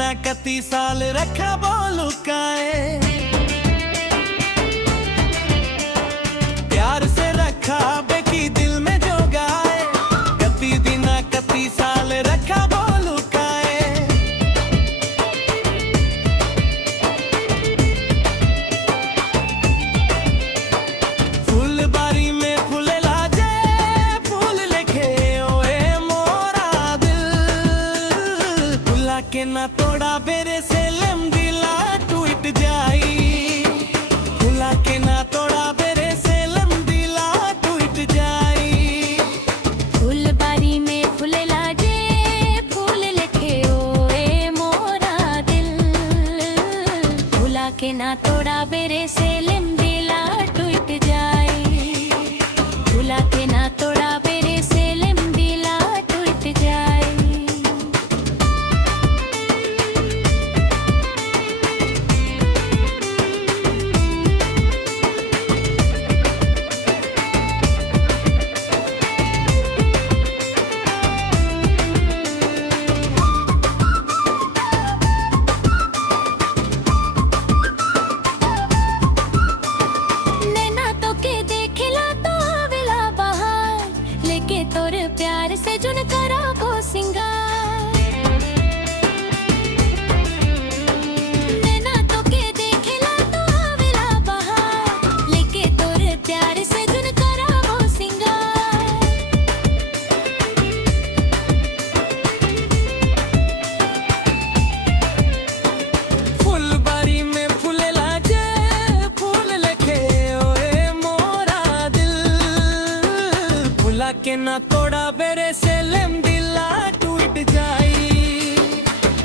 दिन 31 साल रखा बोलू काए, प्यार से रखा बेकी दिल में जो गाए। 31 दिन 31 साल रखा बोलू काए। फुलबारी में फूल लाजे फूल लिखे ओए मोरा दिल, फुला के ना तोड़ा बेरे से लम दिला टूट जाई, फुला के ना तोड़ा बेरे से लम दिला टूट जाई। फुलबारी में फूल लाजे फूल लिखे ओए मोरा दिल, फुला के ना तोड़ा बेरे से लम दिला टूट जाई, फुला के ना तोड़ा बेरे से लम दिला टूट जाई। तोर प्यार से जुन करा वो सिंगार, नैना तो के देखेला तो आवेला बहार, लेके तोर प्यार से जुन करा वो सिंगार। फुलबारी में फूल लाजे फूल लिखे ओए मोरा दिल, फुला के ना तोड़ा बेरे से लम दिला टूट जाई,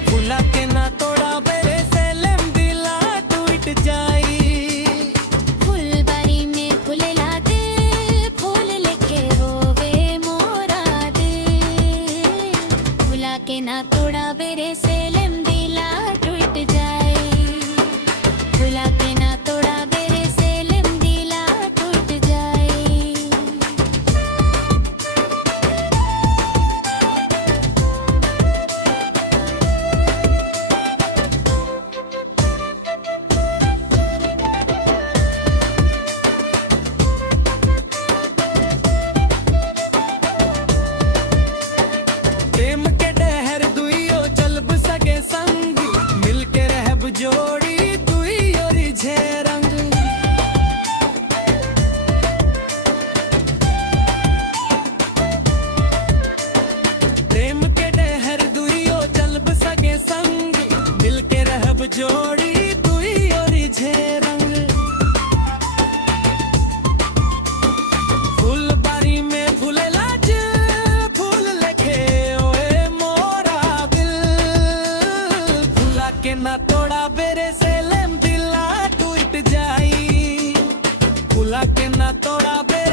फुला के ना तोड़ा बेरे से लम दिला टूट जाई। फुलबारी में फूल लागे फूल लेके रोवे मोरा दिल, फुला के ना तोड़ा बेरे से लम दिला टूट जाई, फुला के ना तोड़ा बेरे से लम दिला टूट जाई। प्रेम के डहर दुइयो चलब सके संग, मिलके रहब जोड़ी दुइयो रिझे रंग। प्रेम के डहर दुइयो चलब सके संग, मिलके रहब जोड़ी दुइयो रिझे रंग। फुलबारी में फूल लाज फूल लिखे ओए मोरा दिल, फुला के ना तोड़ा बेरे से लम दिला टूट जाई, फुला के ना तोड़ा बेरे